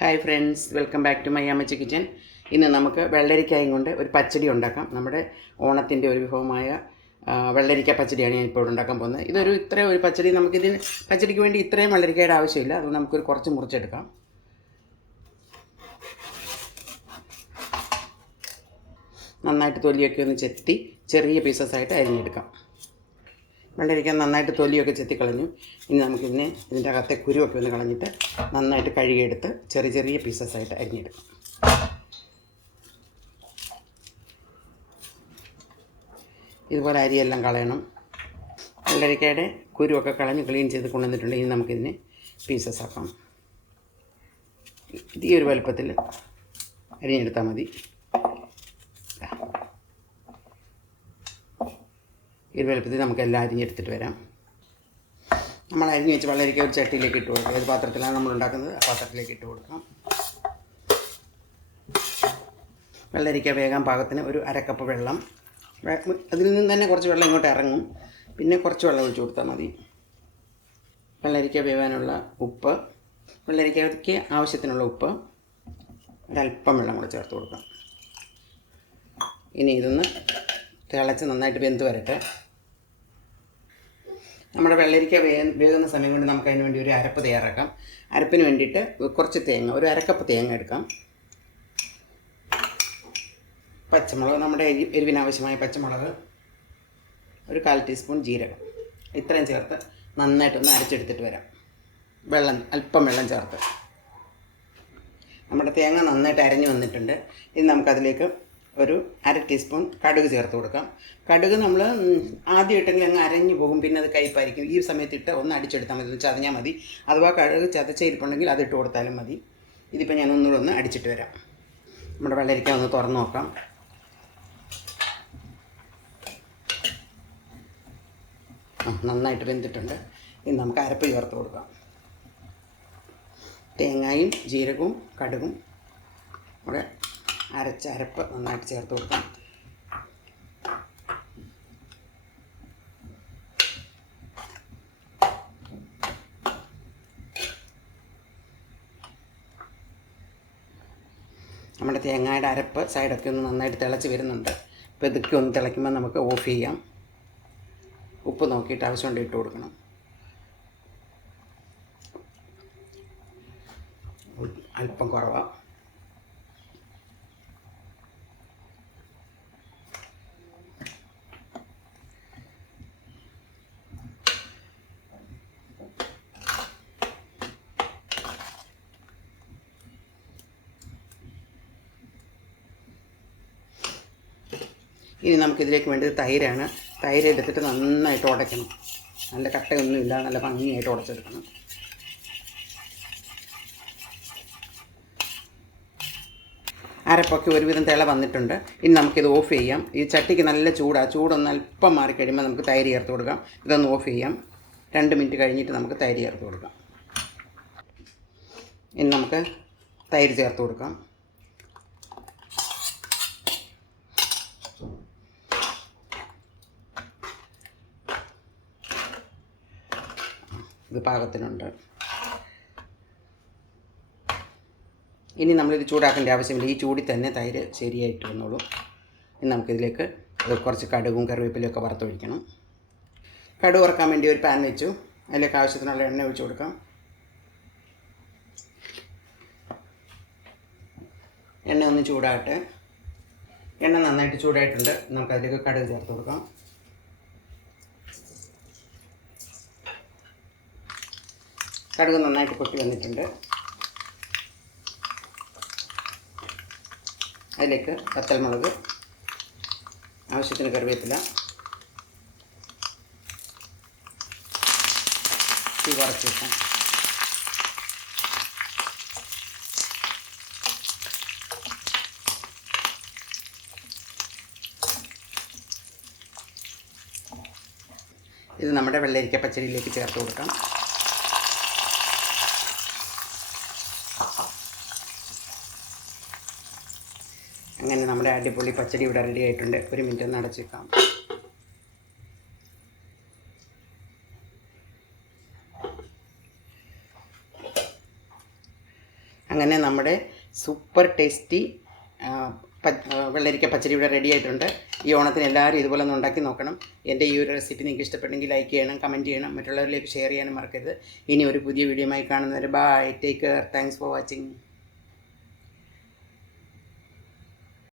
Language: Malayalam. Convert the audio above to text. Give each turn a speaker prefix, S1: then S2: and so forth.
S1: Hi friends welcome back to my അമ്മച്ചി കിച്ചൻ ഇന്ന് നമുക്ക് വെള്ളരിക്കായും കൊണ്ട് ഒരു പച്ചടി ഉണ്ടാക്കാം. നമ്മുടെ ഓണത്തിന്റെ ഒരു വിഭവമായ വെള്ളരിക്ക പച്ചടിയാണ് ഞാൻ ഇപ്പോൾ ഉണ്ടാക്കാൻ പോകുന്നത്. ഇതൊരു ഇത്രയും ഒരു പച്ചടി നമുക്കിതിന് പച്ചടിക്ക് വേണ്ടി ഇത്രയും വെള്ളരിക്കയുടെ ആവശ്യമില്ല. അത് നമുക്കൊരു കുറച്ച് മുറിച്ചെടുക്കാം. നന്നായിട്ട് തൊലിയൊക്കെ ഒന്ന് ചെത്തി ചെറിയ പീസസ് ആയിട്ട് അരിഞ്ഞെടുക്കാം. വെള്ളരിക്ക നന്നായിട്ട് തൊലിയൊക്കെ ചെത്തിക്കളഞ്ഞു. ഇനി നമുക്കിതിനെ ഇതിന്റെ അകത്തെ കുരുവൊക്കെ ഒന്ന് കളഞ്ഞിട്ട് നന്നായിട്ട് കഴുകിയെടുത്ത് ചെറിയ ചെറിയ പീസസ് ആയിട്ട് അരിഞ്ഞെടുക്കാം. ഇതുപോലെ അരിയെല്ലാം കളയണം. വെള്ളരിക്കയുടെ കുരുവൊക്കെ കളഞ്ഞ് ക്ലീൻ ചെയ്ത് കൊണ്ടുവന്നിട്ടുണ്ട് ഇനി നമുക്കിതിനെ പീസസ് ആക്കാം. ഈ ഒരു വലുപ്പത്തിൽ അരിഞ്ഞെടുത്താൽ മതി. ഈ നമുക്ക് എല്ലാം അരിഞ്ഞെടുത്തിട്ട് വരാം. നമ്മൾ അരിഞ്ഞ് വെച്ച് വെള്ളരിക്ക ഒരു ചട്ടിയിലേക്ക് ഇട്ട് കൊടുക്കുക ഏത് പാത്രത്തിലാണ് നമ്മൾ ഉണ്ടാക്കുന്നത്? ആ പാത്രത്തിലേക്ക് ഇട്ട് കൊടുക്കാം. വെള്ളരിക്ക വേഗം പാകത്തിന് ഒരു അരക്കപ്പ് വെള്ളം. അതിൽ നിന്ന് തന്നെ കുറച്ച് വെള്ളം ഇങ്ങോട്ട് ഇറങ്ങും. പിന്നെ കുറച്ച് വെള്ളം ഒഴിച്ചു കൊടുത്താൽ മതി. വെള്ളരിക്ക വേവാനുള്ള ഉപ്പ്. വെള്ളരിക്കയ്ക്ക് ആവശ്യത്തിനുള്ള ഉപ്പ്. ഒരല്പം വെള്ളം കൂടെ ചേർത്ത് കൊടുക്കാം. ഇനി ഇതൊന്ന് തിളച്ച് നന്നായിട്ട് വെന്ത് വരട്ടെ. നമ്മുടെ വെള്ളരിക്ക വേ വേകുന്ന സമയം കൊണ്ട് നമുക്ക് അതിന് വേണ്ടി ഒരു അരപ്പ് തയ്യാറാക്കാം. അരപ്പിന് വേണ്ടിയിട്ട് കുറച്ച് തേങ്ങ ഒരു അരക്കപ്പ് തേങ്ങ എടുക്കാം. പച്ചമുളക് നമ്മുടെ എരി എരിവിനാവശ്യമായ പച്ചമുളക് ഒരു കാൽ ടീസ്പൂൺ ജീരകം. ഇത്രയും ചേർത്ത് നന്നായിട്ടൊന്ന് അരച്ചെടുത്തിട്ട് വരാം. വെള്ളം അല്പം വെള്ളം ചേർത്ത്. നമ്മുടെ തേങ്ങ നന്നായിട്ട് അരഞ്ഞു വന്നിട്ടുണ്ട്. ഇനി നമുക്കതിലേക്ക് ഒരു അര ടീസ്പൂൺ കടുക് ചേർത്ത് കൊടുക്കാം. കടുക് നമ്മൾ ആദ്യം ഇട്ടെങ്കിൽ അങ്ങ് അരഞ്ഞു പോകും പിന്നെ അത് കയ്പായിരിക്കും ഈ സമയത്ത് ഇട്ട് ഒന്ന് അടിച്ചെടുത്താൽ മതി ചതഞ്ഞാൽ മതി. അഥവാ കടുക് ചതച്ച ഇരിപ്പുണ്ടെങ്കിൽ അത് ഇട്ട് കൊടുത്താലും മതി. ഇതിപ്പോൾ ഞാൻ ഒന്നുകൂടെ ഒന്ന് അടിച്ചിട്ട് വരാം. നമ്മുടെ വെള്ളരിക്ക ഒന്ന് തുറന്ന് നോക്കാം. നന്നായിട്ട് വെന്തിട്ടുണ്ട്. ഇനി നമുക്ക് അരപ്പ് ചേർത്ത് കൊടുക്കാം. തേങ്ങയും ജീരകവും കടുകും. കൂടെ അരച്ച അരപ്പ് നന്നായിട്ട് ചേർത്ത് കൊടുക്കാം. നമ്മുടെ തേങ്ങയുടെ അരപ്പ് സൈഡൊക്കെ ഒന്ന് നന്നായിട്ട് തിളച്ച് വരുന്നുണ്ട്. അപ്പോൾ ഇതൊക്കെ ഒന്ന് തിളയ്ക്കുമ്പോൾ നമുക്ക് ഓഫ് ചെയ്യാം. ഉപ്പ് നോക്കിയിട്ട് ആവശ്യമുണ്ട് ഇട്ട് കൊടുക്കണം. അല്പം കുറവാണ് ഇനി നമുക്കിതിലേക്ക് വേണ്ടത് തൈരാണ്. തൈര് എടുത്തിട്ട് നന്നായിട്ട് ഉടയ്ക്കണം. നല്ല കട്ടയൊന്നുമില്ല നല്ല ഭംഗിയായിട്ട് ഉടച്ചെടുക്കണം. അരപ്പൊക്കെ ഒരുവിധം തിള വന്നിട്ടുണ്ട്. ഇനി നമുക്കിത് ഓഫ് ചെയ്യാം. ഈ ചട്ടിക്ക് നല്ല ചൂടാണ് ചൂടൊന്ന് അല്പം മാറിക്കഴിയുമ്പോൾ നമുക്ക് തൈര് ചേർത്ത് കൊടുക്കാം. ഇതൊന്ന് ഓഫ് ചെയ്യാം. രണ്ട് മിനിറ്റ് കഴിഞ്ഞിട്ട് നമുക്ക് തൈര് ചേർത്ത് കൊടുക്കാം. ഇനി നമുക്ക് തൈര് ചേർത്ത് കൊടുക്കാം. ഇത് പാകത്തിനുണ്ട് ഇനി നമ്മളിത് ചൂടാക്കേണ്ട ആവശ്യമില്ല. ഈ ചൂടി തന്നെ തൈര് ശരിയായിട്ട് വന്നോളൂ. ഇനി നമുക്കിതിലേക്ക് കുറച്ച് കടുകും കറിവേപ്പിലും ഒക്കെ വറുത്തൊഴിക്കണം. കടുക് വറുക്കാൻ വേണ്ടി ഒരു പാൻ വെച്ചു. അതിലേക്ക് ആവശ്യത്തിനുള്ള എണ്ണ ഒഴിച്ചു കൊടുക്കാം. എണ്ണ ഒന്ന് ചൂടാകട്ടെ. എണ്ണ നന്നായിട്ട് ചൂടായിട്ടുണ്ട്. നമുക്കതിലേക്ക് കടുക് ചേർത്ത് കൊടുക്കാം. കടുക് നന്നായിട്ട് പൊട്ടി വന്നിട്ടുണ്ട്. അതിലേക്ക് വത്തൽമുളക് ആവശ്യത്തിന് കറിവേപ്പില തീ കുറച്ച് വെക്കാം ഇത് നമ്മുടെ വെള്ളരിക്ക പച്ചടിയിലേക്ക് ചേർത്ത് കൊടുക്കാം. അങ്ങനെ നമ്മുടെ അടിപൊളി പച്ചടി ഇവിടെ റെഡി ആയിട്ടുണ്ട്. ഒരു മിനിറ്റ് ഒന്ന് അടച്ചേക്കാം. അങ്ങനെ നമ്മുടെ സൂപ്പർ ടേസ്റ്റി വെള്ളരിക്ക പച്ചടി ഇവിടെ റെഡി ആയിട്ടുണ്ട്. ഈ ഓണത്തിന് എല്ലാവരും ഇതുപോലെ ഒന്ന് ഉണ്ടാക്കി നോക്കണം. എന്റെ ഈ ഒരു റെസിപ്പി നിങ്ങൾക്ക് ഇഷ്ടപ്പെട്ടെങ്കിൽ ലൈക്ക് ചെയ്യണം കമന്റ് ചെയ്യണം. മറ്റുള്ളവരിലേക്ക് ഷെയർ ചെയ്യാനും മറക്കരുത്. ഇനി ഒരു പുതിയ വീഡിയോ ആയി കാണുന്നവരെ bye take care thanks for watching